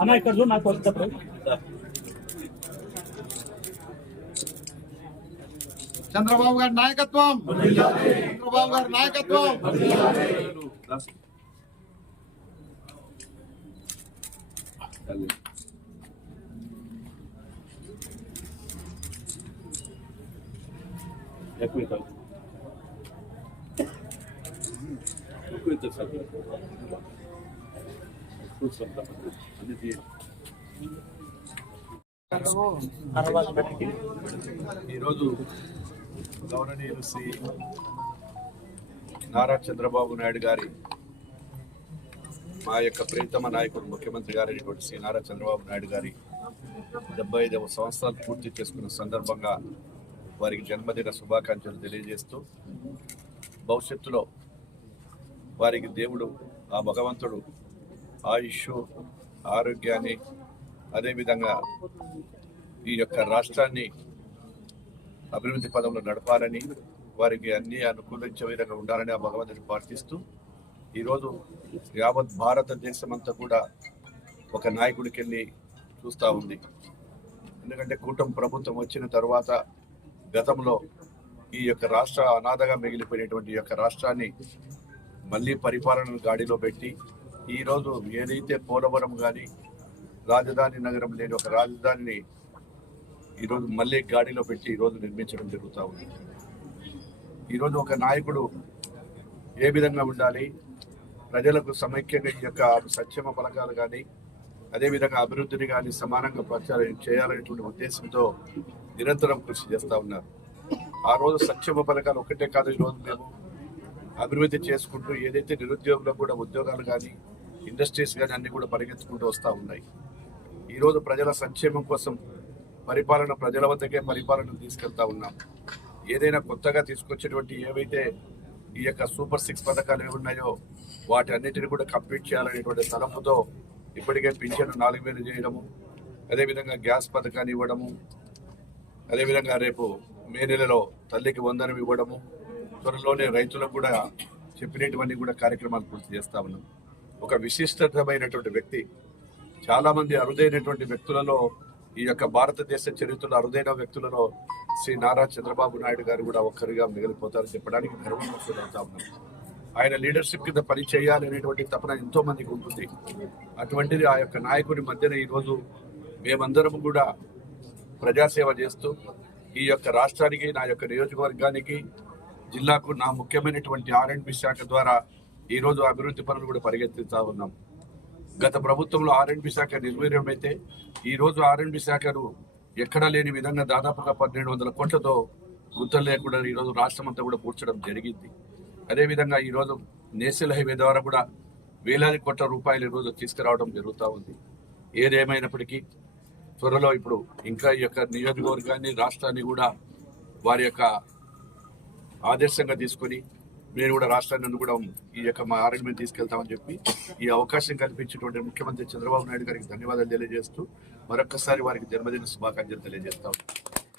అన్న ఇక్కడ చూడు నాకు వచ్చేటప్పుడు చంద్రబాబు గారి నాయకత్వం, చంద్రబాబు గారి నాయకత్వం. ఈరోజు గౌరవనీయులు శ్రీ నారా చంద్రబాబు నాయుడు గారి మా యొక్క ప్రియతమ నాయకుడు ముఖ్యమంత్రి గారైనటువంటి శ్రీ నారా చంద్రబాబు నాయుడు గారి 75వ సంవత్సరాలు పూర్తి చేసుకున్న సందర్భంగా వారికి జన్మదిన శుభాకాంక్షలు తెలియజేస్తూ భవిష్యత్తులో వారికి దేవుడు ఆ భగవంతుడు ఆయుష్ ఆరోగ్యాన్ని అదేవిధంగా ఈ యొక్క రాష్ట్రాన్ని అభివృద్ధి పదంలో నడపాలని వారికి అన్ని అనుకూలించే విధంగా ఉండాలని ఆ భగవంతుని ప్రార్థిస్తూ ఈరోజు యావత్ భారతదేశం అంతా కూడా ఒక నాయకుడికి వెళ్ళి చూస్తూ ఉంది. ఎందుకంటే కూటమి ప్రభుత్వం వచ్చిన తర్వాత గతంలో ఈ యొక్క రాష్ట్ర అనాథగా మిగిలిపోయినటువంటి యొక్క రాష్ట్రాన్ని మళ్ళీ పరిపాలనను గాడిలో పెట్టి ఈరోజు ఏదైతే పోలవరం కానీ రాజధాని నగరం లేని ఒక రాజధానిని ఈరోజు మళ్ళీ గాడిలో పెట్టి ఈరోజు నిర్మించడం జరుగుతూ ఉంది. ఈరోజు ఒక నాయకుడు ఏ విధంగా ఉండాలి, ప్రజలకు సమైక్యంగా ఈ యొక్క సంక్షేమ పథకాలు కానీ అదేవిధంగా అభివృద్ధిని కానీ సమానంగా ప్రచారం చేయాలనేటువంటి ఉద్దేశంతో నిరంతరం కృషి చేస్తూ ఉన్నారు. ఆ రోజు సంక్షేమ పథకాలు ఒక్కటే కాదు, ఈరోజు మేము అభివృద్ధి చేసుకుంటూ ఏదైతే నిరుద్యోగులకు కూడా ఉద్యోగాలు కానీ ఇండస్ట్రీస్ కానీ అన్ని కూడా పరిగెత్తుకుంటూ వస్తూ ఉన్నాయి. ఈరోజు ప్రజల సంక్షేమం కోసం పరిపాలన ప్రజల వద్దకే పరిపాలన తీసుకెళ్తా ఉన్నాం. ఏదైనా కొత్తగా తీసుకొచ్చేటువంటి ఏవైతే ఈ యొక్క సూపర్ 6 పథకాలు ఏమున్నాయో వాటి అన్నిటిని కూడా కంప్లీట్ చేయాలనేటువంటి తలంపుతో ఇప్పటికే పింఛను 4000 చేయడము, అదేవిధంగా గ్యాస్ పథకాన్ని ఇవ్వడము, అదేవిధంగా రేపు మే నెలలో తల్లికి వందనం ఇవ్వడము, త్వరలోనే రైతులకు కూడా చెప్పినటువంటి కూడా కార్యక్రమాలు పూర్తి చేస్తా ఉన్నాం. ఒక విశిష్టమైనటువంటి వ్యక్తి, చాలామంది అరుదైనటువంటి వ్యక్తులలో ఈ యొక్క భారతదేశ చరిత్రలో అరుదైన వ్యక్తులలో శ్రీ నారా చంద్రబాబు నాయుడు గారు కూడా ఒక్కరిగా మిగిలిపోతారని చెప్పడానికి గర్వంగా ఫీల్ అవుతా ఉన్నాం. ఆయన లీడర్షిప్ కింద పని చేయాలి అనేటువంటి తపన ఎంతో మందికి ఉంటుంది. అటువంటిది ఆ యొక్క నాయకుడి మధ్యన ఈరోజు మేమందరం కూడా ప్రజాసేవ చేస్తూ ఈ యొక్క రాష్ట్రానికి, నా యొక్క నియోజకవర్గానికి, జిల్లాకు నా ముఖ్యమైనటువంటి R&B శాఖ ద్వారా ఈరోజు అభివృద్ధి పనులు కూడా పరిగెత్తుతా ఉన్నాం. గత ప్రభుత్వంలో R&B శాఖ నిర్వీర్యమైతే ఈరోజు R&B శాఖను ఎక్కడా లేని విధంగా దాదాపుగా 1200 కోట్లతో గుర్తు లేకుండా ఈరోజు రాష్ట్రం అంతా కూడా పూడ్చడం జరిగింది. అదేవిధంగా ఈరోజు నేషనల్ హైవే ద్వారా కూడా వేలాది కోట్ల రూపాయలు ఈరోజు తీసుకురావడం జరుగుతూ ఉంది. ఏదేమైనప్పటికీ త్వరలో ఇప్పుడు ఇంకా ఈ యొక్క నియోజకవర్గాన్ని, రాష్ట్రాన్ని కూడా వారి యొక్క ఆదర్శంగా తీసుకొని నేను కూడా రాష్ట్రాన్ని కూడా ఈ యొక్క మా R&B తీసుకెళ్తామని చెప్పి ఈ అవకాశం కల్పించినటువంటి ముఖ్యమంత్రి చంద్రబాబు నాయుడు గారికి ధన్యవాదాలు తెలియజేస్తూ మరొక్కసారి వారికి జన్మదిన శుభాకాంక్షలు తెలియజేస్తాం.